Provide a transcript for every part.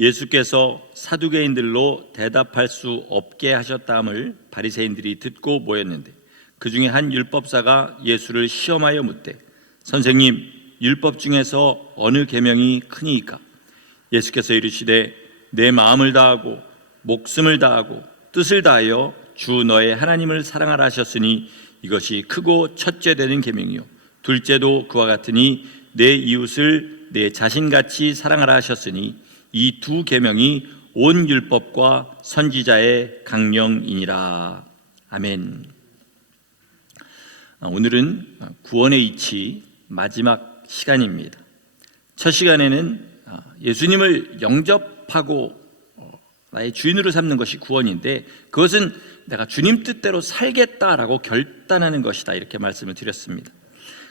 예수께서 사두개인들로 대답할 수 없게 하셨다함을 바리새인들이 듣고 모였는데 그 중에 한 율법사가 예수를 시험하여 묻되 선생님, 율법 중에서 어느 계명이 크니이까? 예수께서 이르시되 내 마음을 다하고 목숨을 다하고 뜻을 다하여 주 너의 하나님을 사랑하라 하셨으니 이것이 크고 첫째 되는 계명이요 둘째도 그와 같으니 내 이웃을 내 자신같이 사랑하라 하셨으니 이 두 계명이 온 율법과 선지자의 강령이니라. 아멘. 오늘은 구원의 이치 마지막 시간입니다. 첫 시간에는 예수님을 영접하고 나의 주인으로 삼는 것이 구원인데 그것은 내가 주님 뜻대로 살겠다라고 결단하는 것이다, 이렇게 말씀을 드렸습니다.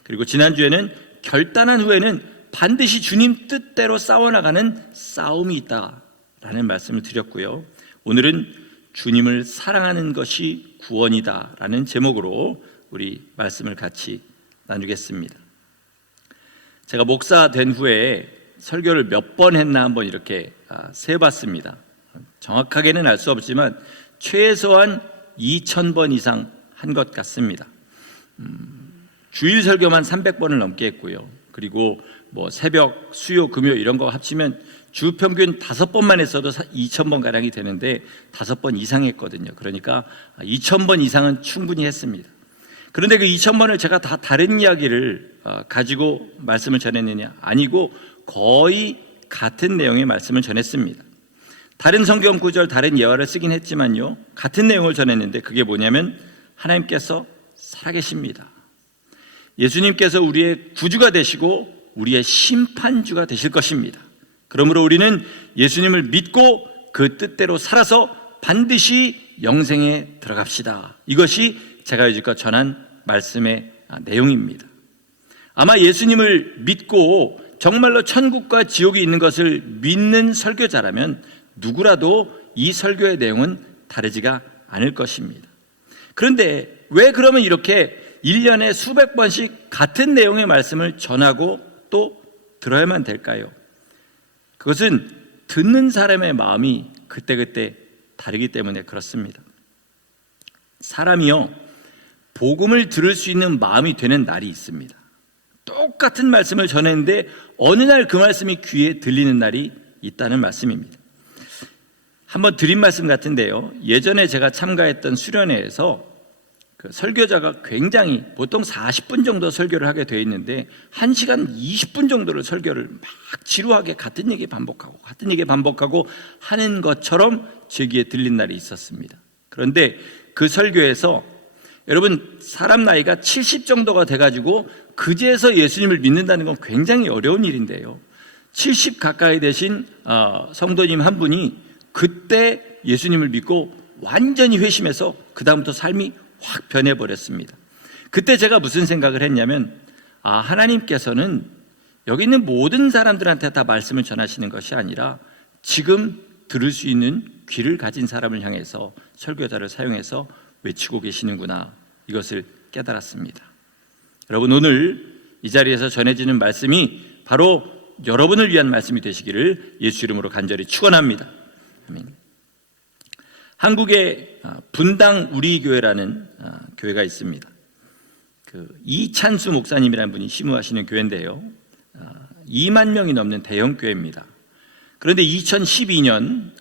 그리고 지난주에는 결단한 후에는 반드시 주님 뜻대로 싸워나가는 싸움이 있다라는 말씀을 드렸고요. 오늘은 주님을 사랑하는 것이 구원이다라는 제목으로 우리 말씀을 같이 나누겠습니다. 제가 목사 된 후에 설교를 몇 번 했나 한번 이렇게 세봤습니다. 정확하게는 알 수 없지만 최소한 2,000번 이상 한 것 같습니다. 주일 설교만 300번을 넘게 했고요. 그리고 새벽, 수요, 금요 이런 거 합치면 주 평균 5번만 했어도 2,000번 가량이 되는데 5번 이상 했거든요. 그러니까 2,000번 이상은 충분히 했습니다. 그런데 그 2,000번을 제가 다 다른 이야기를 가지고 말씀을 전했느냐? 아니고 거의 같은 내용의 말씀을 전했습니다. 다른 성경 구절, 다른 예화를 쓰긴 했지만요, 같은 내용을 전했는데 그게 뭐냐면 하나님께서 살아계십니다. 예수님께서 우리의 구주가 되시고 우리의 심판주가 되실 것입니다. 그러므로 우리는 예수님을 믿고 그 뜻대로 살아서 반드시 영생에 들어갑시다. 이것이 제가 여지껏 전한 말씀의 내용입니다. 아마 예수님을 믿고 정말로 천국과 지옥이 있는 것을 믿는 설교자라면 누구라도 이 설교의 내용은 다르지가 않을 것입니다. 그런데 왜 그러면 이렇게 1년에 수백 번씩 같은 내용의 말씀을 전하고 또 들어야만 될까요? 그것은 듣는 사람의 마음이 그때그때 다르기 때문에 그렇습니다. 사람이요, 복음을 들을 수 있는 마음이 되는 날이 있습니다. 똑같은 말씀을 전했는데 어느 날 그 말씀이 귀에 들리는 날이 있다는 말씀입니다. 한번 드린 말씀 같은데요, 예전에 제가 참가했던 수련회에서 그 설교자가 굉장히 보통 40분 정도 설교를 하게 되어 있는데 1시간 20분 정도를 설교를 막 지루하게 같은 얘기 반복하고 하는 것처럼 제 귀에 들린 날이 있었습니다. 그런데 그 설교에서 여러분, 사람 나이가 70 정도가 돼가지고 그제서 예수님을 믿는다는 건 굉장히 어려운 일인데요, 70 가까이 되신 성도님 한 분이 그때 예수님을 믿고 완전히 회심해서 그 다음부터 삶이 확 변해버렸습니다. 그때 제가 무슨 생각을 했냐면, 하나님께서는 여기 있는 모든 사람들한테 다 말씀을 전하시는 것이 아니라 지금 들을 수 있는 귀를 가진 사람을 향해서 설교자를 사용해서 외치고 계시는구나, 이것을 깨달았습니다. 여러분, 오늘 이 자리에서 전해지는 말씀이 바로 여러분을 위한 말씀이 되시기를 예수 이름으로 간절히 축원합니다. 아멘. 한국에 분당 우리교회라는 교회가 있습니다. 이찬수 목사님이라는 분이 심우하시는 교회인데요, 2만 명이 넘는 대형 교회입니다. 그런데 2012년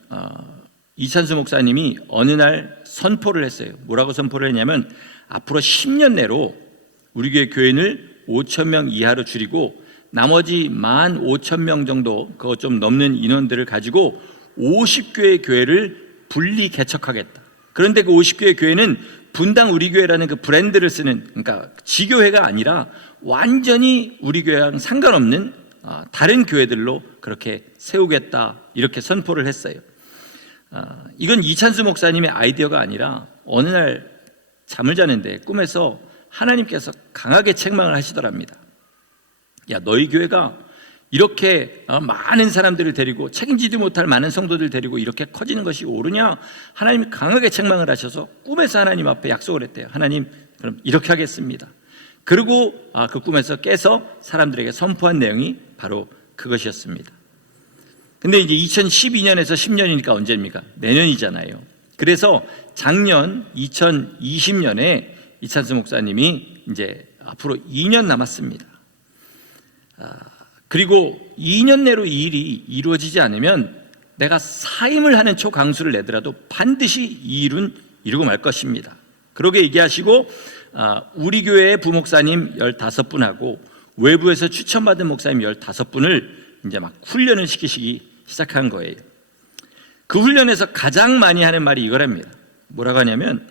이찬수 목사님이 어느 날 선포를 했어요. 뭐라고 선포를 했냐면, 앞으로 10년 내로 우리 교회 교인을 5,000명 이하로 줄이고 나머지 15,000명 정도, 그거 좀 넘는 인원들을 가지고 50교회 교회를 분리 개척하겠다. 그런데 그 50교회 교회는 분당 우리 교회라는 그 브랜드를 쓰는, 그러니까 지교회가 아니라 완전히 우리 교회랑 상관없는 다른 교회들로 그렇게 세우겠다, 이렇게 선포를 했어요. 이건 이찬수 목사님의 아이디어가 아니라 어느 날 잠을 자는데 꿈에서 하나님께서 강하게 책망을 하시더랍니다. 야, 너희 교회가 이렇게 많은 사람들을 데리고 책임지지 못할 많은 성도들 데리고 이렇게 커지는 것이 옳으냐? 하나님이 강하게 책망을 하셔서 꿈에서 하나님 앞에 약속을 했대요. 하나님, 그럼 이렇게 하겠습니다. 그리고 그 꿈에서 깨서 사람들에게 선포한 내용이 바로 그것이었습니다. 근데 이제 2012년에서 10년이니까 언제입니까? 내년이잖아요. 그래서 작년 2020년에 이찬수 목사님이 이제 앞으로 2년 남았습니다. 그리고 2년 내로 이 일이 이루어지지 않으면 내가 사임을 하는 초강수를 내더라도 반드시 이 일은 이루고 말 것입니다. 그러게 얘기하시고 우리 교회의 부목사님 15분하고 외부에서 추천받은 목사님 15분을 이제 막 훈련을 시키시기 시작한 거예요. 그 훈련에서 가장 많이 하는 말이 이거랍니다. 뭐라고 하냐면,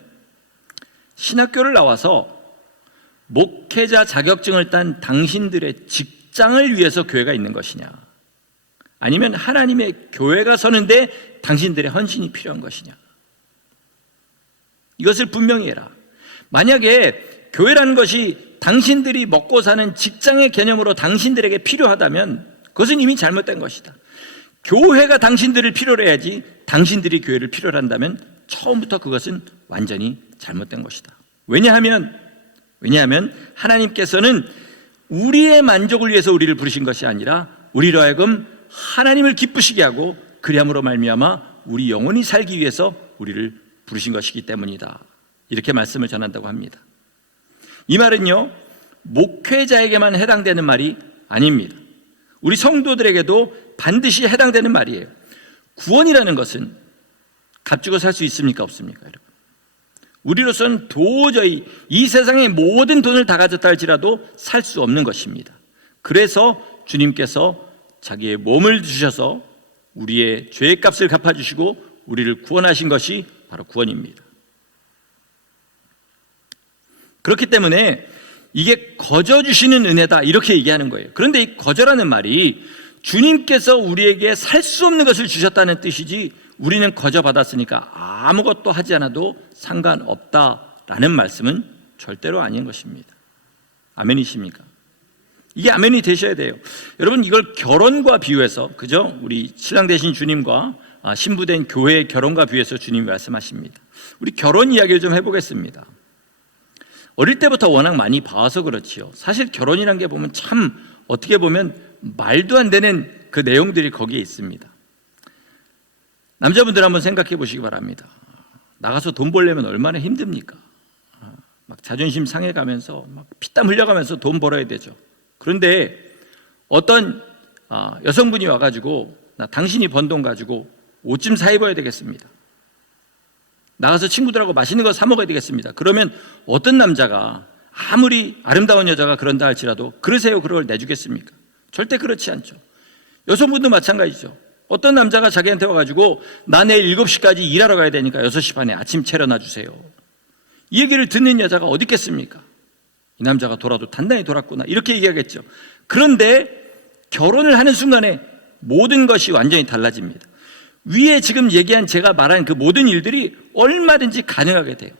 신학교를 나와서 목회자 자격증을 딴 당신들의 직장을 위해서 교회가 있는 것이냐, 아니면 하나님의 교회가 서는데 당신들의 헌신이 필요한 것이냐. 이것을 분명히 해라. 만약에 교회라는 것이 당신들이 먹고 사는 직장의 개념으로 당신들에게 필요하다면 그것은 이미 잘못된 것이다. 교회가 당신들을 필요로 해야지 당신들이 교회를 필요로 한다면 처음부터 그것은 완전히 잘못된 것이다. 왜냐하면 하나님께서는 우리의 만족을 위해서 우리를 부르신 것이 아니라 우리로 하여금 하나님을 기쁘시게 하고 그리함으로 말미암아 우리 영혼이 살기 위해서 우리를 부르신 것이기 때문이다. 이렇게 말씀을 전한다고 합니다. 이 말은요, 목회자에게만 해당되는 말이 아닙니다. 우리 성도들에게도 반드시 해당되는 말이에요. 구원이라는 것은 값주고 살 수 있습니까? 없습니까? 여러분, 우리로서는 도저히 이 세상의 모든 돈을 다 가졌다 할지라도 살 수 없는 것입니다. 그래서 주님께서 자기의 몸을 주셔서 우리의 죄의 값을 갚아주시고 우리를 구원하신 것이 바로 구원입니다. 그렇기 때문에 이게 거저 주시는 은혜다 이렇게 얘기하는 거예요. 그런데 이 거저라는 말이 주님께서 우리에게 살 수 없는 것을 주셨다는 뜻이지, 우리는 거저 받았으니까 아무것도 하지 않아도 상관없다라는 말씀은 절대로 아닌 것입니다. 아멘이십니까? 이게 아멘이 되셔야 돼요. 여러분, 이걸 결혼과 비유해서, 그죠? 우리 신랑 되신 주님과 신부된 교회의 결혼과 비유해서 주님이 말씀하십니다. 우리 결혼 이야기를 좀 해보겠습니다. 어릴 때부터 워낙 많이 봐서 그렇지요. 사실 결혼이란 게 보면 참 어떻게 보면 말도 안 되는 그 내용들이 거기에 있습니다. 남자분들 한번 생각해 보시기 바랍니다. 나가서 돈 벌려면 얼마나 힘듭니까? 막 자존심 상해가면서 막 피땀 흘려가면서 돈 벌어야 되죠. 그런데 어떤 여성분이 와가지고, 나 당신이 번 돈 가지고 옷 좀 사 입어야 되겠습니다, 나가서 친구들하고 맛있는 거 사 먹어야 되겠습니다, 그러면 어떤 남자가, 아무리 아름다운 여자가 그런다 할지라도 그러세요 그걸 내주겠습니까? 절대 그렇지 않죠. 여성분도 마찬가지죠. 어떤 남자가 자기한테 와가지고 나 내일 7시까지 일하러 가야 되니까 6시 반에 아침 차려놔 주세요, 이 얘기를 듣는 여자가 어디 있겠습니까? 이 남자가 돌아도 단단히 돌았구나 이렇게 얘기하겠죠. 그런데 결혼을 하는 순간에 모든 것이 완전히 달라집니다. 위에 지금 얘기한 제가 말한 그 모든 일들이 얼마든지 가능하게 돼요.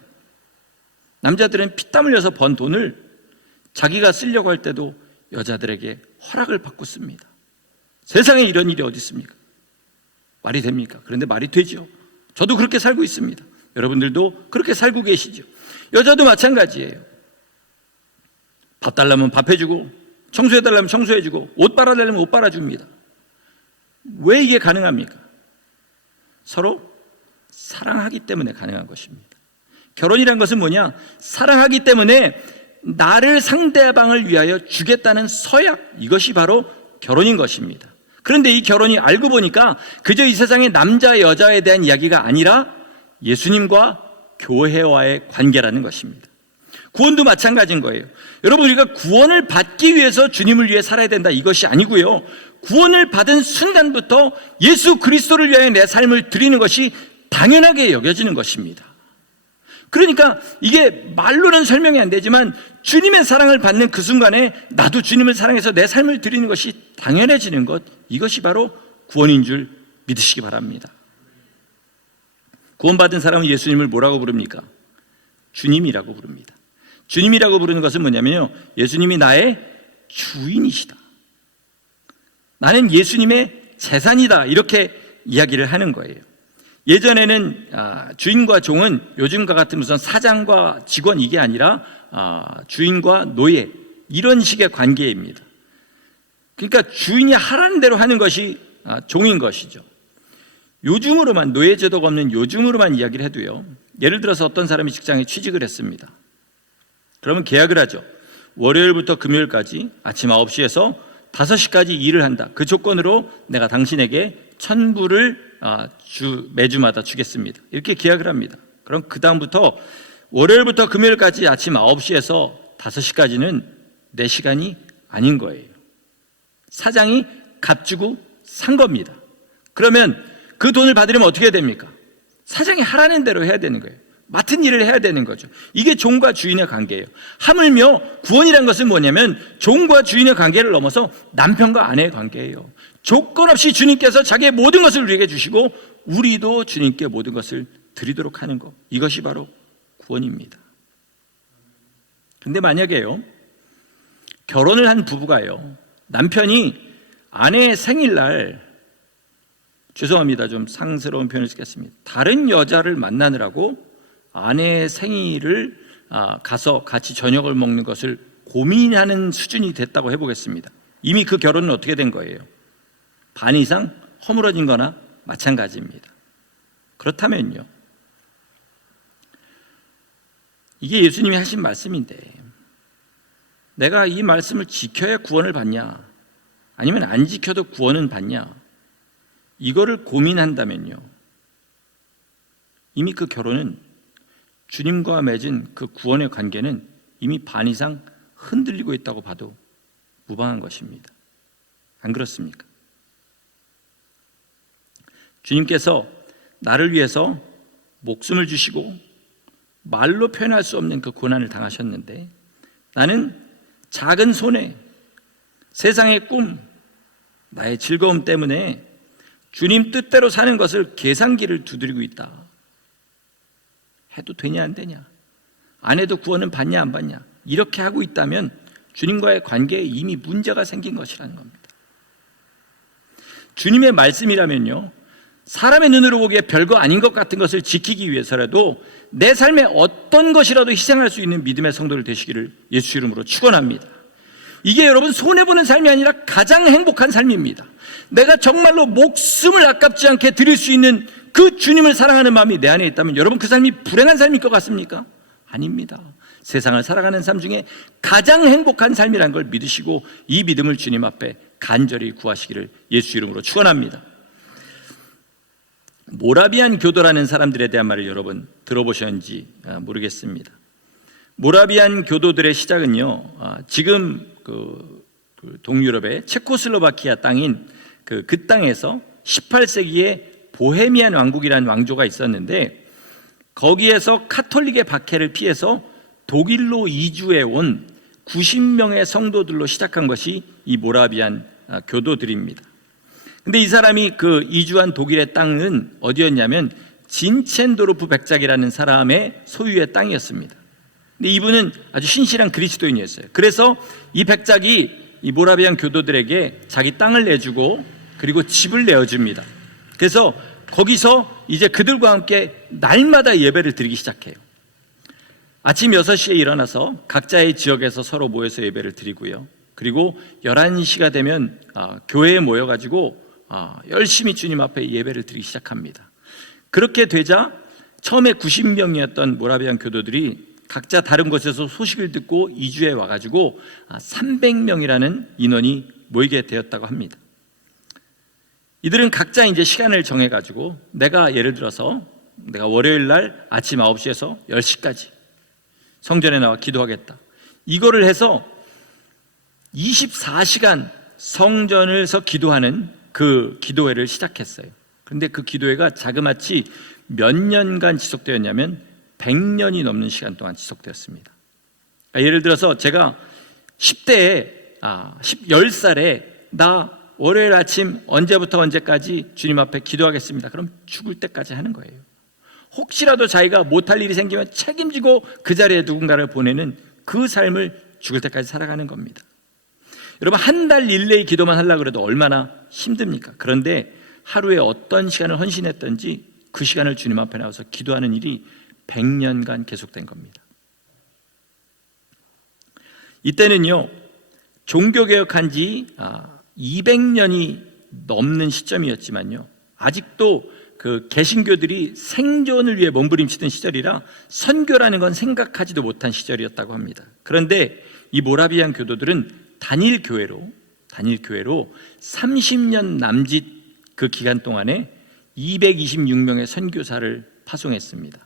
남자들은 피땀 흘려서 번 돈을 자기가 쓰려고 할 때도 여자들에게 허락을 받고 씁니다. 세상에 이런 일이 어디 있습니까? 말이 됩니까? 그런데 말이 되죠. 저도 그렇게 살고 있습니다. 여러분들도 그렇게 살고 계시죠. 여자도 마찬가지예요. 밥 달라면 밥 해주고, 청소해달라면 청소해주고, 옷 빨아달라면 옷 빨아줍니다. 왜 이게 가능합니까? 서로 사랑하기 때문에 가능한 것입니다. 결혼이란 것은 뭐냐? 사랑하기 때문에 나를 상대방을 위하여 주겠다는 서약, 이것이 바로 결혼인 것입니다. 그런데 이 결혼이 알고 보니까 그저 이 세상의 남자 여자에 대한 이야기가 아니라 예수님과 교회와의 관계라는 것입니다. 구원도 마찬가지인 거예요. 여러분, 우리가 구원을 받기 위해서 주님을 위해 살아야 된다 이것이 아니고요, 구원을 받은 순간부터 예수 그리스도를 위하여 내 삶을 드리는 것이 당연하게 여겨지는 것입니다. 그러니까 이게 말로는 설명이 안 되지만 주님의 사랑을 받는 그 순간에 나도 주님을 사랑해서 내 삶을 드리는 것이 당연해지는 것, 이것이 바로 구원인 줄 믿으시기 바랍니다. 구원받은 사람은 예수님을 뭐라고 부릅니까? 주님이라고 부릅니다. 주님이라고 부르는 것은 뭐냐면요, 예수님이 나의 주인이시다, 나는 예수님의 재산이다, 이렇게 이야기를 하는 거예요. 예전에는 주인과 종은 요즘과 같은 무슨 사장과 직원 이게 아니라 주인과 노예, 이런 식의 관계입니다. 그러니까 주인이 하라는 대로 하는 것이 종인 것이죠. 요즘으로만, 노예제도가 없는 요즘으로만 이야기를 해도요, 예를 들어서 어떤 사람이 직장에 취직을 했습니다. 그러면 계약을 하죠. 월요일부터 금요일까지 아침 9시에서 5시까지 일을 한다. 그 조건으로 내가 당신에게 1,000불을 매주마다 주겠습니다. 이렇게 계약을 합니다. 그럼 그 다음부터 월요일부터 금요일까지 아침 9시에서 5시까지는 내 시간이 아닌 거예요. 사장이 값주고 산 겁니다. 그러면 그 돈을 받으려면 어떻게 해야 됩니까? 사장이 하라는 대로 해야 되는 거예요. 맡은 일을 해야 되는 거죠. 이게 종과 주인의 관계예요. 하물며 구원이란 것은 뭐냐면 종과 주인의 관계를 넘어서 남편과 아내의 관계예요. 조건 없이 주님께서 자기의 모든 것을 우리에게 주시고 우리도 주님께 모든 것을 드리도록 하는 것, 이것이 바로 구원입니다. 근데 만약에요, 결혼을 한 부부가요, 남편이 아내의 생일날, 죄송합니다, 좀 상스러운 표현을 쓰겠습니다, 다른 여자를 만나느라고 아내의 생일을 가서 같이 저녁을 먹는 것을 고민하는 수준이 됐다고 해보겠습니다. 이미 그 결혼은 어떻게 된 거예요? 반 이상 허물어진 거나 마찬가지입니다. 그렇다면요, 이게 예수님이 하신 말씀인데 내가 이 말씀을 지켜야 구원을 받냐, 아니면 안 지켜도 구원은 받냐, 이거를 고민한다면요, 이미 그 결혼은, 주님과 맺은 그 구원의 관계는 이미 반 이상 흔들리고 있다고 봐도 무방한 것입니다. 안 그렇습니까? 주님께서 나를 위해서 목숨을 주시고 말로 표현할 수 없는 그 고난을 당하셨는데, 나는 작은 손해, 세상의 꿈, 나의 즐거움 때문에 주님 뜻대로 사는 것을 계산기를 두드리고 있다. 해도 되냐 안 되냐, 안 해도 구원은 받냐 안 받냐, 이렇게 하고 있다면 주님과의 관계에 이미 문제가 생긴 것이라는 겁니다. 주님의 말씀이라면요, 사람의 눈으로 보기에 별거 아닌 것 같은 것을 지키기 위해서라도 내 삶에 어떤 것이라도 희생할 수 있는 믿음의 성도를 되시기를 예수 이름으로 축원합니다. 이게 여러분 손해보는 삶이 아니라 가장 행복한 삶입니다. 내가 정말로 목숨을 아깝지 않게 드릴 수 있는 그 주님을 사랑하는 마음이 내 안에 있다면 여러분 그 삶이 불행한 삶일 것 같습니까? 아닙니다. 세상을 살아가는 삶 중에 가장 행복한 삶이라는 걸 믿으시고 이 믿음을 주님 앞에 간절히 구하시기를 예수 이름으로 축원합니다. 모라비안 교도라는 사람들에 대한 말을 여러분 들어보셨는지 모르겠습니다. 모라비안 교도들의 시작은요, 지금 그 동유럽의 체코슬로바키아 땅인 그 땅에서 18세기에 보헤미안 왕국이라는 왕조가 있었는데, 거기에서 카톨릭의 박해를 피해서 독일로 이주해 온 90명의 성도들로 시작한 것이 이 모라비안 교도들입니다. 근데 이 사람이 그 이주한 독일의 땅은 어디였냐면 진첸도르프 백작이라는 사람의 소유의 땅이었습니다. 근데 이분은 아주 신실한 그리스도인이었어요. 그래서 이 백작이 이 모라비안 교도들에게 자기 땅을 내주고 그리고 집을 내어줍니다. 그래서 거기서 이제 그들과 함께 날마다 예배를 드리기 시작해요. 아침 6시에 일어나서 각자의 지역에서 서로 모여서 예배를 드리고요, 그리고 11시가 되면 교회에 모여가지고 열심히 주님 앞에 예배를 드리기 시작합니다. 그렇게 되자 처음에 90명이었던 모라비안 교도들이 각자 다른 곳에서 소식을 듣고 이주해 와가지고 300명이라는 인원이 모이게 되었다고 합니다. 이들은 각자 이제 시간을 정해가지고 예를 들어서 내가 월요일 날 아침 9시에서 10시까지 성전에 나와 기도하겠다, 이거를 해서 24시간 성전에서 기도하는 그 기도회를 시작했어요. 그런데 그 기도회가 자그마치 몇 년간 지속되었냐면 100년이 넘는 시간 동안 지속되었습니다. 예를 들어서 제가 10대에 10살에 나 월요일 아침 언제부터 언제까지 주님 앞에 기도하겠습니다, 그럼 죽을 때까지 하는 거예요. 혹시라도 자기가 못할 일이 생기면 책임지고 그 자리에 누군가를 보내는 그 삶을 죽을 때까지 살아가는 겁니다. 여러분, 한 달 릴레이 기도만 하려고 해도 얼마나 힘듭니까? 그런데 하루에 어떤 시간을 헌신했던지 그 시간을 주님 앞에 나와서 기도하는 일이 100년간 계속된 겁니다. 이때는요, 종교개혁한 지 200년이 넘는 시점이었지만요, 아직도 그 개신교들이 생존을 위해 몸부림치던 시절이라 선교라는 건 생각하지도 못한 시절이었다고 합니다. 그런데 이 모라비안 교도들은 단일 교회로 30년 남짓 그 기간 동안에 226명의 선교사를 파송했습니다.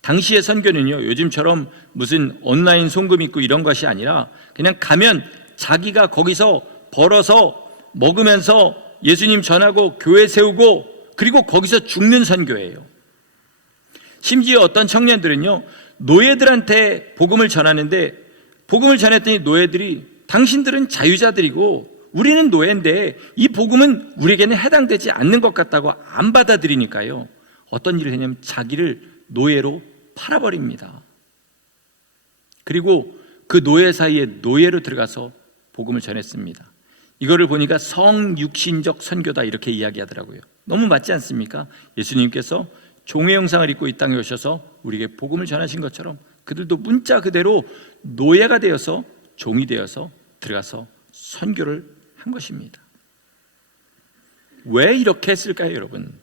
당시의 선교는요, 요즘처럼 무슨 온라인 송금 있고 이런 것이 아니라 그냥 가면 자기가 거기서 벌어서 먹으면서 예수님 전하고 교회 세우고 그리고 거기서 죽는 선교예요. 심지어 어떤 청년들은요, 노예들한테 복음을 전하는데, 복음을 전했더니 노예들이 당신들은 자유자들이고 우리는 노예인데 이 복음은 우리에게는 해당되지 않는 것 같다고 안 받아들이니까요, 어떤 일을 했냐면 자기를 노예로 팔아버립니다. 그리고 그 노예 사이에 노예로 들어가서 복음을 전했습니다. 이거를 보니까 성육신적 선교다 이렇게 이야기하더라고요. 너무 맞지 않습니까? 예수님께서 종의 형상을 입고 이 땅에 오셔서 우리에게 복음을 전하신 것처럼 그들도 문자 그대로 노예가 되어서, 종이 되어서 들어가서 선교를 한 것입니다. 왜 이렇게 했을까요, 여러분?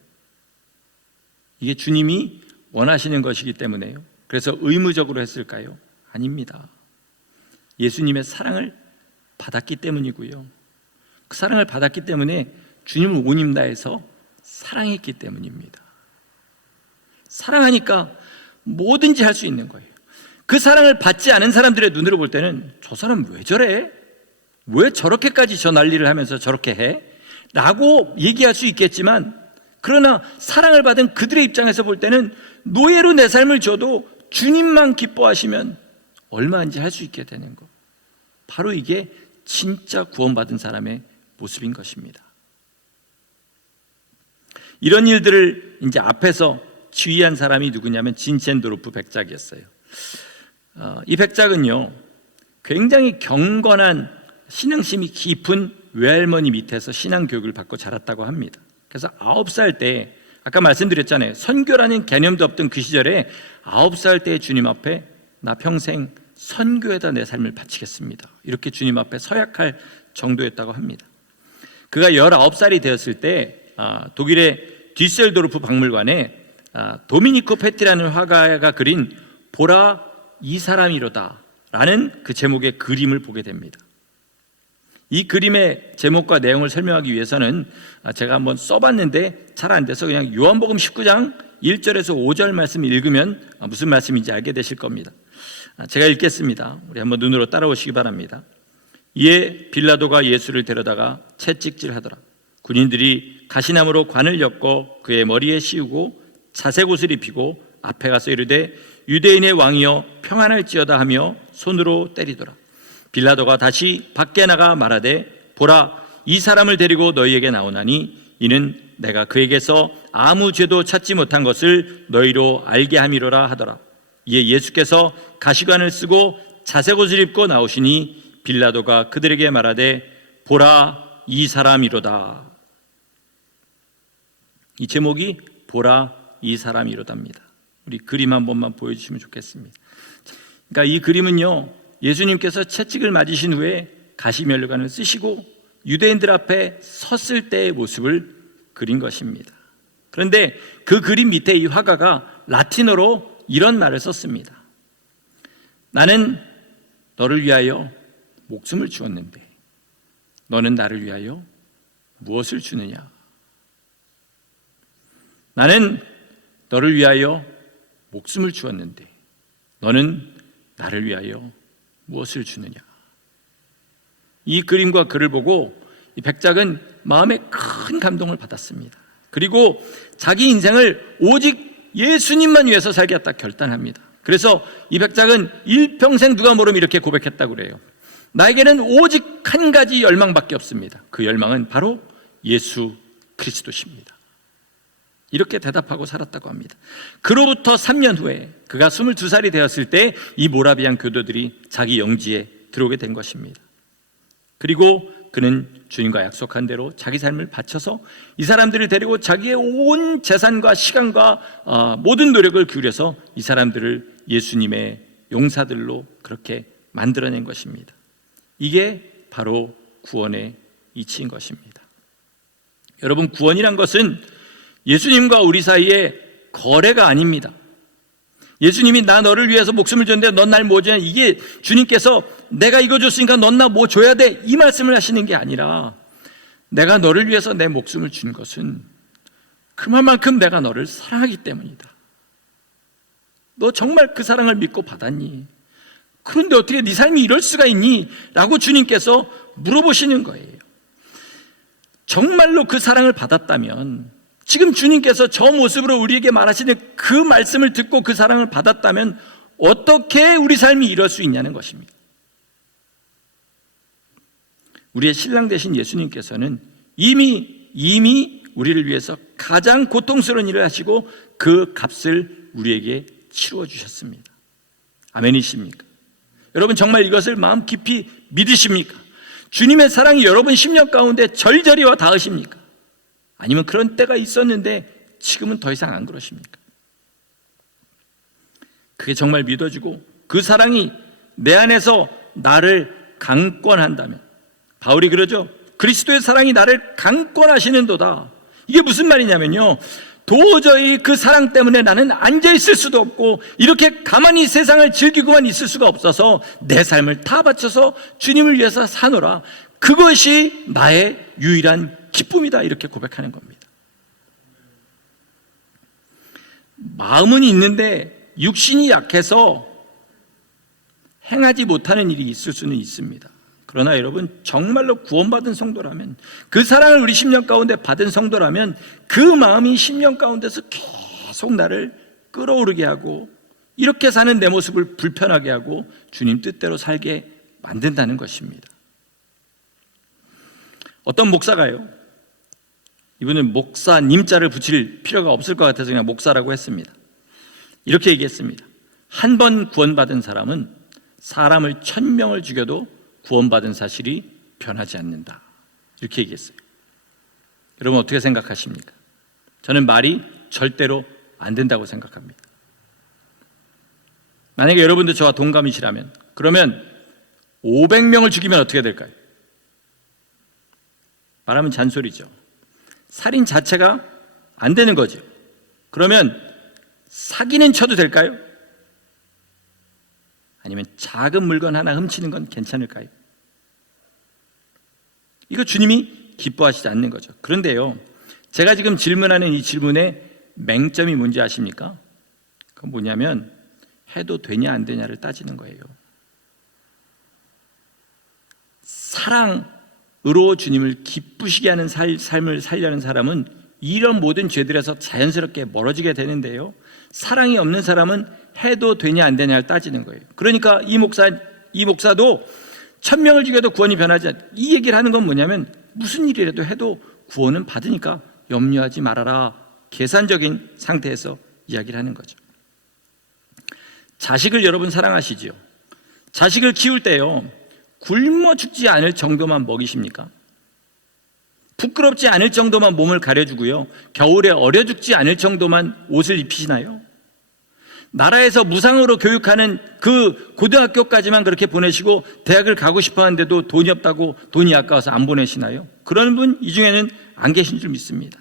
이게 주님이 원하시는 것이기 때문에요. 그래서 의무적으로 했을까요? 아닙니다. 예수님의 사랑을 받았기 때문이고요, 그 사랑을 받았기 때문에 주님을 온 힘 다해서 사랑했기 때문입니다. 사랑하니까 뭐든지 할 수 있는 거예요. 그 사랑을 받지 않은 사람들의 눈으로 볼 때는 저 사람 왜 저래? 왜 저렇게까지 저 난리를 하면서 저렇게 해? 라고 얘기할 수 있겠지만, 그러나 사랑을 받은 그들의 입장에서 볼 때는 노예로 내 삶을 줘도 주님만 기뻐하시면 얼마인지 할 수 있게 되는 것, 바로 이게 진짜 구원받은 사람의 모습인 것입니다. 이런 일들을 이제 앞에서 지휘한 사람이 누구냐면 진첸도르프 백작이었어요. 이 백작은요, 굉장히 경건한 신앙심이 깊은 외할머니 밑에서 신앙교육을 받고 자랐다고 합니다. 그래서 9살 때, 아까 말씀드렸잖아요, 선교라는 개념도 없던 그 시절에 9살 때 주님 앞에 나 평생 선교에다 내 삶을 바치겠습니다, 이렇게 주님 앞에 서약할 정도였다고 합니다. 그가 19살이 되었을 때 독일의 뒤셀도르프 박물관에 도미니코 페티라는 화가가 그린 보라 이 사람이로다 라는 그 제목의 그림을 보게 됩니다. 이 그림의 제목과 내용을 설명하기 위해서는 제가 한번 써봤는데 잘 안 돼서 그냥 요한복음 19장 1절에서 5절 말씀 읽으면 무슨 말씀인지 알게 되실 겁니다. 제가 읽겠습니다. 우리 한번 눈으로 따라오시기 바랍니다. 이에 빌라도가 예수를 데려다가 채찍질하더라. 군인들이 가시나무로 관을 엮어 그의 머리에 씌우고 자색 옷을 입히고 앞에 가서 이르되 유대인의 왕이여 평안할지어다 하며 손으로 때리더라. 빌라도가 다시 밖에 나가 말하되 보라 이 사람을 데리고 너희에게 나오나니 이는 내가 그에게서 아무 죄도 찾지 못한 것을 너희로 알게 함이로라 하더라. 이에 예수께서 가시관을 쓰고 자색 옷을 입고 나오시니 빌라도가 그들에게 말하되 보라 이 사람이로다. 이 제목이 보라 이 사람이로다입니다. 우리 그림 한 번만 보여주시면 좋겠습니다. 그러니까 이 그림은요, 예수님께서 채찍을 맞으신 후에 가시면류관을 쓰시고 유대인들 앞에 섰을 때의 모습을 그린 것입니다. 그런데 그 그림 밑에 이 화가가 라틴어로 이런 말을 썼습니다. 나는 너를 위하여 목숨을 주었는데 너는 나를 위하여 무엇을 주느냐? 나는 너를 위하여 목숨을 주었는데 너는 나를 위하여 무엇을 주느냐? 이 그림과 글을 보고 이 백작은 마음에 큰 감동을 받았습니다. 그리고 자기 인생을 오직 예수님만 위해서 살겠다 결단합니다. 그래서 이 백작은 일평생 누가 모르면 이렇게 고백했다고 그래요. 나에게는 오직 한 가지 열망밖에 없습니다. 그 열망은 바로 예수 그리스도십니다. 이렇게 대답하고 살았다고 합니다. 그로부터 3년 후에 그가 22살이 되었을 때 이 모라비안 교도들이 자기 영지에 들어오게 된 것입니다. 그리고 그는 주님과 약속한 대로 자기 삶을 바쳐서 이 사람들을 데리고 자기의 온 재산과 시간과 모든 노력을 기울여서 이 사람들을 예수님의 용사들로 그렇게 만들어낸 것입니다. 이게 바로 구원의 이치인 것입니다. 여러분, 구원이란 것은 예수님과 우리 사이의 거래가 아닙니다. 예수님이 나 너를 위해서 목숨을 줬는데 넌 날 뭐 주냐, 이게 주님께서 내가 이거 줬으니까 넌 나 뭐 줘야 돼, 이 말씀을 하시는 게 아니라, 내가 너를 위해서 내 목숨을 준 것은 그만큼 내가 너를 사랑하기 때문이다. 너 정말 그 사랑을 믿고 받았니? 그런데 어떻게 네 삶이 이럴 수가 있니? 라고 주님께서 물어보시는 거예요. 정말로 그 사랑을 받았다면, 지금 주님께서 저 모습으로 우리에게 말하시는 그 말씀을 듣고 그 사랑을 받았다면 어떻게 우리 삶이 이럴 수 있냐는 것입니다. 우리의 신랑 되신 예수님께서는 이미 우리를 위해서 가장 고통스러운 일을 하시고 그 값을 우리에게 치루어 주셨습니다. 아멘이십니까? 여러분, 정말 이것을 마음 깊이 믿으십니까? 주님의 사랑이 여러분 심령 가운데 절절히 와 닿으십니까? 아니면 그런 때가 있었는데 지금은 더 이상 안 그러십니까? 그게 정말 믿어지고 그 사랑이 내 안에서 나를 강권한다면, 바울이 그러죠. 그리스도의 사랑이 나를 강권하시는도다. 이게 무슨 말이냐면요, 도저히 그 사랑 때문에 나는 앉아있을 수도 없고 이렇게 가만히 세상을 즐기고만 있을 수가 없어서 내 삶을 다 바쳐서 주님을 위해서 사노라. 그것이 나의 유일한 기쁨이다. 이렇게 고백하는 겁니다. 마음은 있는데 육신이 약해서 행하지 못하는 일이 있을 수는 있습니다. 그러나 여러분, 정말로 구원받은 성도라면, 그 사랑을 우리 심령 가운데 받은 성도라면 그 마음이 심령 가운데서 계속 나를 끌어오르게 하고 이렇게 사는 내 모습을 불편하게 하고 주님 뜻대로 살게 만든다는 것입니다. 어떤 목사가요, 이분은 목사님자를 붙일 필요가 없을 것 같아서 그냥 목사라고 했습니다. 이렇게 얘기했습니다. 한 번 구원받은 사람은 사람을 1000명을 죽여도 구원받은 사실이 변하지 않는다. 이렇게 얘기했어요. 여러분, 어떻게 생각하십니까? 저는 말이 절대로 안 된다고 생각합니다. 만약에 여러분도 저와 동감이시라면, 그러면 500명을 죽이면 어떻게 될까요? 말하면 잔소리죠. 살인 자체가 안 되는 거죠. 그러면 사기는 쳐도 될까요? 아니면 작은 물건 하나 훔치는 건 괜찮을까요? 이거 주님이 기뻐하시지 않는 거죠. 그런데요, 제가 지금 질문하는 이 질문의 맹점이 뭔지 아십니까? 그건 뭐냐면 해도 되냐 안 되냐를 따지는 거예요. 사랑으로 주님을 기쁘시게 하는 삶을 살려는 사람은 이런 모든 죄들에서 자연스럽게 멀어지게 되는데요, 사랑이 없는 사람은 해도 되냐 안 되냐를 따지는 거예요. 그러니까 이 목사도 1000명을 죽여도 구원이 변하지 않, 이 얘기를 하는 건 뭐냐면 무슨 일이라도 해도 구원은 받으니까 염려하지 말아라, 계산적인 상태에서 이야기를 하는 거죠. 자식을 여러분 사랑하시지요? 자식을 키울 때요, 굶어 죽지 않을 정도만 먹이십니까? 부끄럽지 않을 정도만 몸을 가려주고요, 겨울에 얼어 죽지 않을 정도만 옷을 입히시나요? 나라에서 무상으로 교육하는 그 고등학교까지만 그렇게 보내시고 대학을 가고 싶어 하는데도 돈이 없다고 돈이 아까워서 안 보내시나요? 그런 분 이 중에는 안 계신 줄 믿습니다.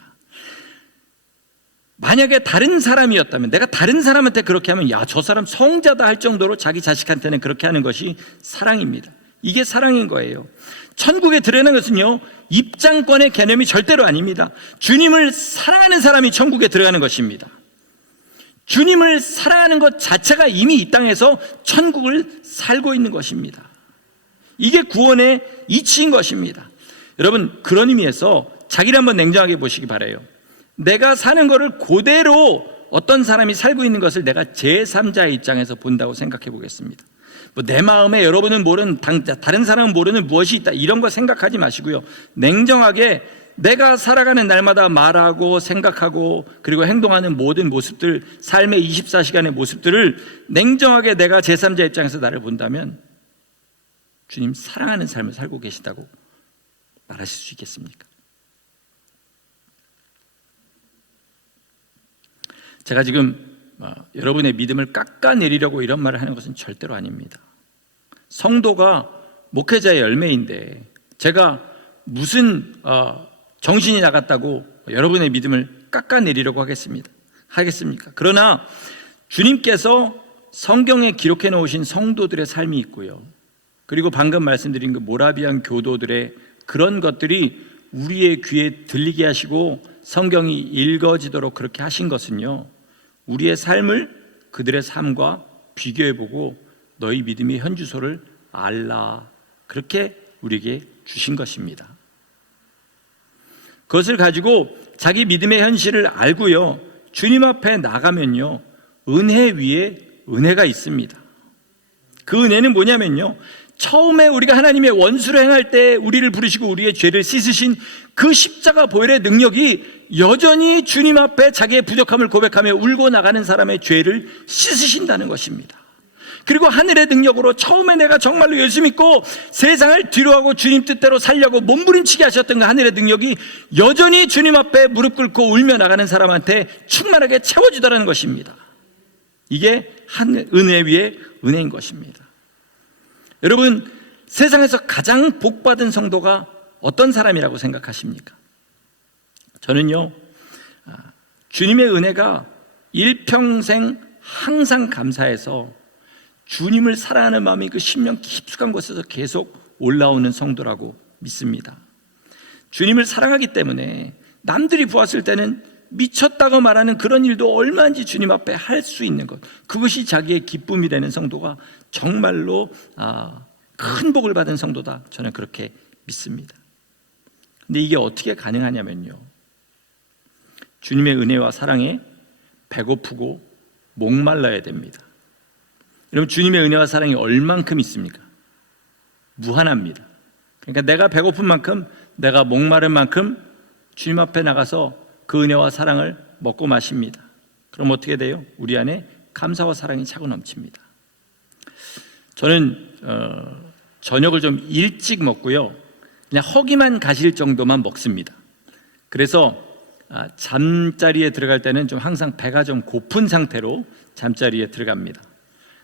만약에 다른 사람이었다면, 내가 다른 사람한테 그렇게 하면 야, 저 사람 성자다 할 정도로 자기 자식한테는 그렇게 하는 것이 사랑입니다. 이게 사랑인 거예요. 천국에 들어가는 것은요, 입장권의 개념이 절대로 아닙니다. 주님을 사랑하는 사람이 천국에 들어가는 것입니다. 주님을 사랑하는 것 자체가 이미 이 땅에서 천국을 살고 있는 것입니다. 이게 구원의 이치인 것입니다. 여러분, 그런 의미에서 자기를 한번 냉정하게 보시기 바라요. 내가 사는 것을 그대로 어떤 사람이 살고 있는 것을 내가 제3자의 입장에서 본다고 생각해 보겠습니다. 내 마음에 여러분은 모르는, 다른 사람은 모르는 무엇이 있다, 이런 거 생각하지 마시고요, 냉정하게 내가 살아가는 날마다 말하고 생각하고 그리고 행동하는 모든 모습들, 삶의 24시간의 모습들을 냉정하게 내가 제3자 입장에서 나를 본다면 주님 사랑하는 삶을 살고 계시다고 말하실 수 있겠습니까? 제가 지금 여러분의 믿음을 깎아내리려고 이런 말을 하는 것은 절대로 아닙니다. 성도가 목회자의 열매인데 제가 무슨 정신이 나갔다고 여러분의 믿음을 깎아내리려고 하겠습니까? 그러나 주님께서 성경에 기록해 놓으신 성도들의 삶이 있고요, 그리고 방금 말씀드린 그 모라비안 교도들의 그런 것들이 우리의 귀에 들리게 하시고 성경이 읽어지도록 그렇게 하신 것은요, 우리의 삶을 그들의 삶과 비교해보고 너희 믿음의 현주소를 알라, 그렇게 우리에게 주신 것입니다. 그것을 가지고 자기 믿음의 현실을 알고요, 주님 앞에 나가면요, 은혜 위에 은혜가 있습니다. 그 은혜는 뭐냐면요, 처음에 우리가 하나님의 원수를 행할 때 우리를 부르시고 우리의 죄를 씻으신 그 십자가 보혈의 능력이 여전히 주님 앞에 자기의 부족함을 고백하며 울고 나가는 사람의 죄를 씻으신다는 것입니다. 그리고 하늘의 능력으로 처음에 내가 정말로 예수 믿고 세상을 뒤로하고 주님 뜻대로 살려고 몸부림치게 하셨던 그 하늘의 능력이 여전히 주님 앞에 무릎 꿇고 울며 나가는 사람한테 충만하게 채워지더라는 것입니다. 이게 은혜 위에 은혜인 것입니다. 여러분, 세상에서 가장 복받은 성도가 어떤 사람이라고 생각하십니까? 저는요, 주님의 은혜가 일평생 항상 감사해서 주님을 사랑하는 마음이 그 심령 깊숙한 곳에서 계속 올라오는 성도라고 믿습니다. 주님을 사랑하기 때문에 남들이 보았을 때는 미쳤다고 말하는 그런 일도 얼마인지 주님 앞에 할 수 있는 것, 그것이 자기의 기쁨이 되는 성도가 정말로 큰 복을 받은 성도다, 저는 그렇게 믿습니다. 근데 이게 어떻게 가능하냐면요, 주님의 은혜와 사랑에 배고프고 목말라야 됩니다. 여러분, 주님의 은혜와 사랑이 얼만큼 있습니까? 무한합니다. 그러니까 내가 배고픈 만큼, 내가 목마른 만큼 주님 앞에 나가서 그 은혜와 사랑을 먹고 마십니다. 그럼 어떻게 돼요? 우리 안에 감사와 사랑이 차고 넘칩니다. 저는 저녁을 좀 일찍 먹고요, 그냥 허기만 가실 정도만 먹습니다. 그래서 잠자리에 들어갈 때는 좀 항상 배가 좀 고픈 상태로 잠자리에 들어갑니다.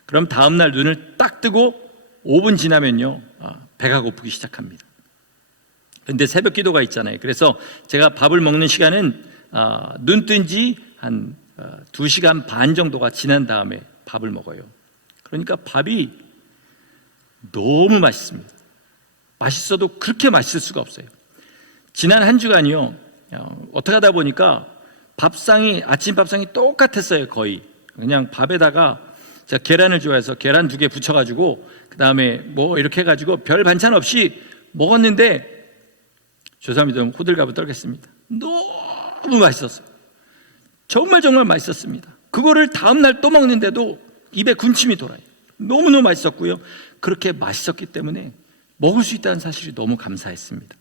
그럼 다음날 눈을 딱 뜨고 5분 지나면요, 배가 고프기 시작합니다. 그런데 새벽 기도가 있잖아요. 그래서 제가 밥을 먹는 시간은 눈 뜬 지 한 2시간 반 정도가 지난 다음에 밥을 먹어요. 그러니까 밥이 너무 맛있습니다. 맛있어도 그렇게 맛있을 수가 없어요. 지난 한 주간이요, 어떻게 하다 보니까 아침 밥상이 똑같았어요. 거의 그냥 밥에다가 제가 계란을 좋아해서 계란 2개 붙여가지고 그 다음에 뭐 이렇게 해가지고 별 반찬 없이 먹었는데, 죄송합니다, 좀 호들갑을 떨겠습니다. 너무 맛있었어요. 정말 맛있었습니다. 그거를 다음날 또 먹는데도 입에 군침이 돌아요. 너무너무 맛있었고요, 그렇게 맛있었기 때문에 먹을 수 있다는 사실이 너무 감사했습니다.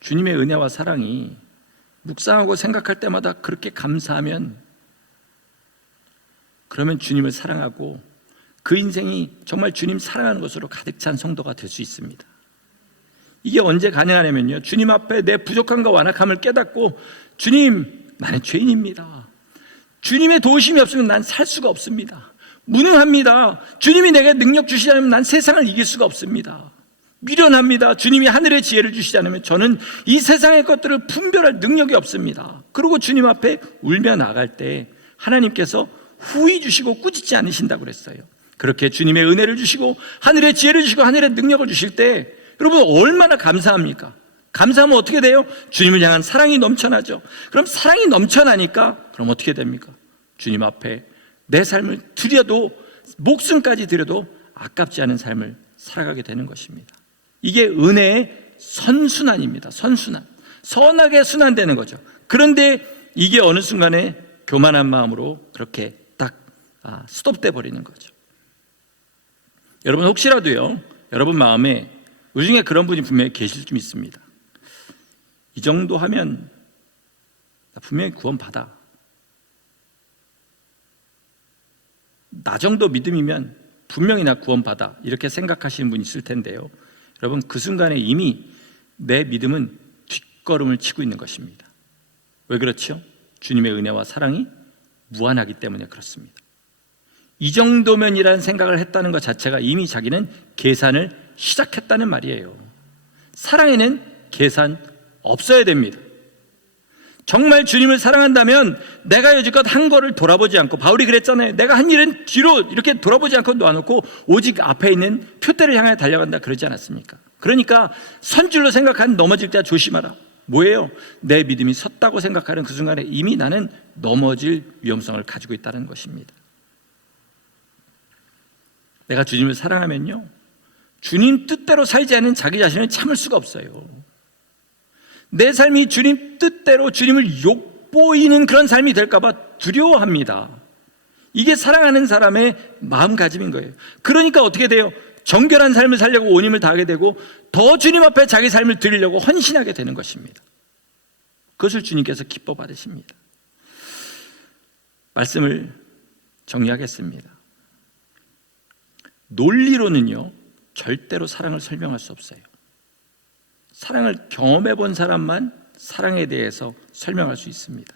주님의 은혜와 사랑이 묵상하고 생각할 때마다 그렇게 감사하면, 그러면 주님을 사랑하고 그 인생이 정말 주님 사랑하는 것으로 가득 찬 성도가 될 수 있습니다. 이게 언제 가능하냐면요, 주님 앞에 내 부족함과 완악함을 깨닫고, 주님, 나는 죄인입니다. 주님의 도우심이 없으면 난 살 수가 없습니다. 무능합니다. 주님이 내게 능력 주시지 않으면 난 세상을 이길 수가 없습니다. 미련합니다. 주님이 하늘의 지혜를 주시지 않으면 저는 이 세상의 것들을 분별할 능력이 없습니다. 그리고 주님 앞에 울며 나갈 때 하나님께서 후히 주시고 꾸짖지 않으신다고 그랬어요. 그렇게 주님의 은혜를 주시고 하늘의 지혜를 주시고 하늘의 능력을 주실 때 여러분 얼마나 감사합니까? 감사하면 어떻게 돼요? 주님을 향한 사랑이 넘쳐나죠. 그럼 사랑이 넘쳐나니까 그럼 어떻게 됩니까? 주님 앞에 내 삶을 드려도, 목숨까지 드려도 아깝지 않은 삶을 살아가게 되는 것입니다. 이게 은혜의 선순환입니다. 선순환, 선하게 순환되는 거죠. 그런데 이게 어느 순간에 교만한 마음으로 그렇게 딱 스톱돼 버리는 거죠. 여러분 혹시라도요, 여러분 마음에 의중에 그런 분이 분명히 계실 좀 있습니다. 이 정도 하면 나 분명히 구원받아, 나 정도 믿음이면 분명히 나 구원받아, 이렇게 생각하시는 분이 있을 텐데요, 여러분 그 순간에 이미 내 믿음은 뒷걸음을 치고 있는 것입니다. 왜 그렇죠? 주님의 은혜와 사랑이 무한하기 때문에 그렇습니다. 이 정도면이라는 생각을 했다는 것 자체가 이미 자기는 계산을 시작했다는 말이에요. 사랑에는 계산 없어야 됩니다. 정말 주님을 사랑한다면 내가 여지껏 한 거를 돌아보지 않고, 바울이 그랬잖아요. 내가 한 일은 뒤로 이렇게 돌아보지 않고 놓아놓고 오직 앞에 있는 표대를 향해 달려간다 그러지 않았습니까? 그러니까 선줄로 생각하는 넘어질 때 조심하라. 뭐예요? 내 믿음이 섰다고 생각하는 그 순간에 이미 나는 넘어질 위험성을 가지고 있다는 것입니다. 내가 주님을 사랑하면요, 주님 뜻대로 살지 않은 자기 자신을 참을 수가 없어요. 내 삶이 주님 뜻대로 주님을 욕보이는 그런 삶이 될까봐 두려워합니다. 이게 사랑하는 사람의 마음가짐인 거예요. 그러니까 어떻게 돼요? 정결한 삶을 살려고 온 힘을 다하게 되고 더 주님 앞에 자기 삶을 드리려고 헌신하게 되는 것입니다. 그것을 주님께서 기뻐 받으십니다. 말씀을 정리하겠습니다. 논리로는요, 절대로 사랑을 설명할 수 없어요. 사랑을 경험해 본 사람만 사랑에 대해서 설명할 수 있습니다.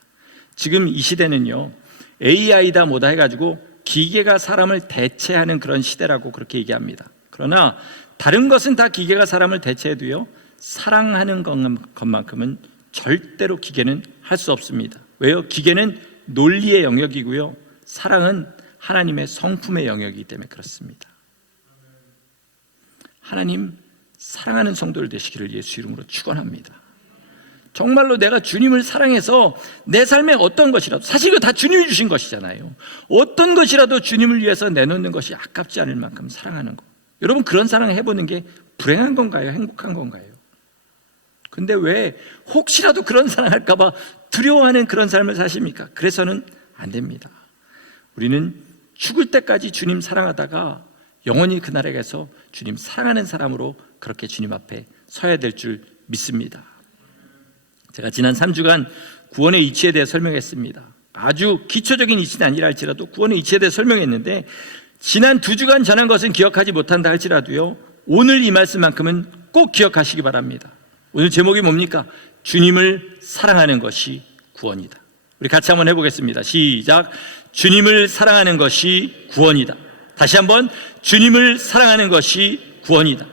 지금 이 시대는요, AI다 뭐다 해가지고 기계가 사람을 대체하는 그런 시대라고 그렇게 얘기합니다. 그러나 다른 것은 다 기계가 사람을 대체해도요, 사랑하는 것만큼은 절대로 기계는 할 수 없습니다. 왜요? 기계는 논리의 영역이고요, 사랑은 하나님의 성품의 영역이기 때문에 그렇습니다. 하나님 사랑하는 성도들 되시기를 예수 이름으로 축원합니다. 정말로 내가 주님을 사랑해서 내 삶에 어떤 것이라도, 사실 이거 다 주님이 주신 것이잖아요. 어떤 것이라도 주님을 위해서 내놓는 것이 아깝지 않을 만큼 사랑하는 것. 여러분, 그런 사랑을 해보는 게 불행한 건가요? 행복한 건가요? 근데 왜 혹시라도 그런 사랑할까 봐 두려워하는 그런 삶을 사십니까? 그래서는 안 됩니다. 우리는 죽을 때까지 주님 사랑하다가 영원히 그날에 가서 주님 사랑하는 사람으로 그렇게 주님 앞에 서야 될 줄 믿습니다. 제가 지난 3주간 구원의 이치에 대해 설명했습니다. 아주 기초적인 이치는 아니라 할지라도 구원의 이치에 대해 설명했는데, 지난 2주간 전한 것은 기억하지 못한다 할지라도요, 오늘 이 말씀만큼은 꼭 기억하시기 바랍니다. 오늘 제목이 뭡니까? 주님을 사랑하는 것이 구원이다. 우리 같이 한번 해보겠습니다. 시작. 주님을 사랑하는 것이 구원이다. 다시 한번, 주님을 사랑하는 것이 구원이다.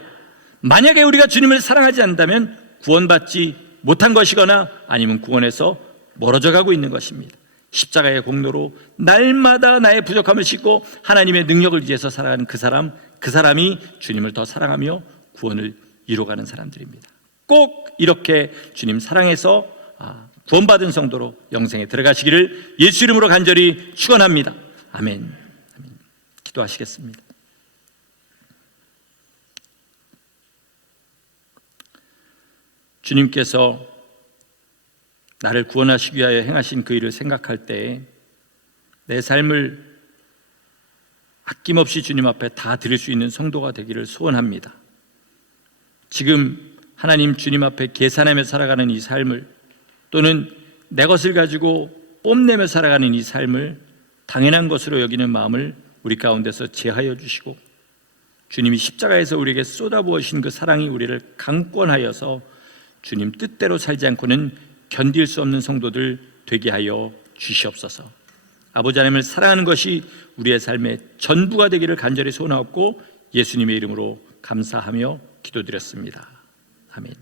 만약에 우리가 주님을 사랑하지 않는다면 구원받지 못한 것이거나 아니면 구원에서 멀어져 가고 있는 것입니다. 십자가의 공로로 날마다 나의 부족함을 싣고 하나님의 능력을 위해서 살아가는 그 사람이 주님을 더 사랑하며 구원을 이루어가는 사람들입니다. 꼭 이렇게 주님 사랑해서 구원받은 성도로 영생에 들어가시기를 예수 이름으로 간절히 축원합니다. 아멘. 아멘. 기도하시겠습니다. 주님께서 나를 구원하시기 위하여 행하신 그 일을 생각할 때 내 삶을 아낌없이 주님 앞에 다 드릴 수 있는 성도가 되기를 소원합니다. 지금 하나님 주님 앞에 계산하며 살아가는 이 삶을, 또는 내 것을 가지고 뽐내며 살아가는 이 삶을 당연한 것으로 여기는 마음을 우리 가운데서 제하여 주시고, 주님이 십자가에서 우리에게 쏟아부으신 그 사랑이 우리를 강권하여서 주님 뜻대로 살지 않고는 견딜 수 없는 성도들 되게 하여 주시옵소서. 아버지 하나님을 사랑하는 것이 우리의 삶의 전부가 되기를 간절히 소원하옵고 예수님의 이름으로 감사하며 기도드렸습니다. 아멘.